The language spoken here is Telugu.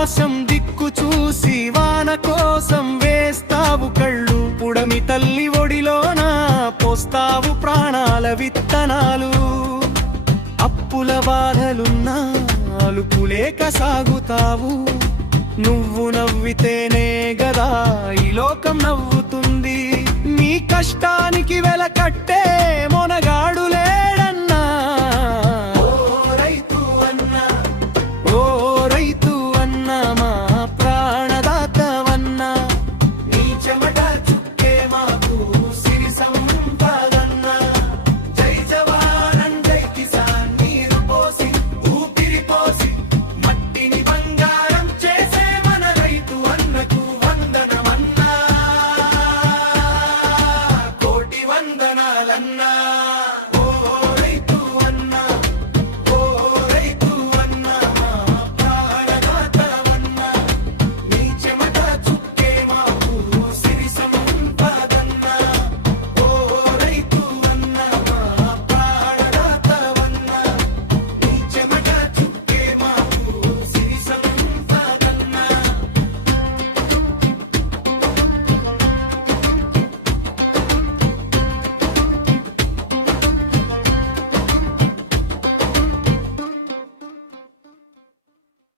ఆకాశం దిక్కు చూసి వాన కోసం వేస్తావు కళ్ళు, పుడమి తల్లి ఒడిలోన పోస్తావు ప్రాణాల విత్తనాలు. అప్పుల బాధలున్నా అలుపులేక సాగుతావు, నువ్వు నవ్వితేనే గదా ఈ లోకం నవ్వుతుంది. నీ కష్టానికి వెల కట్టే మొనగాడు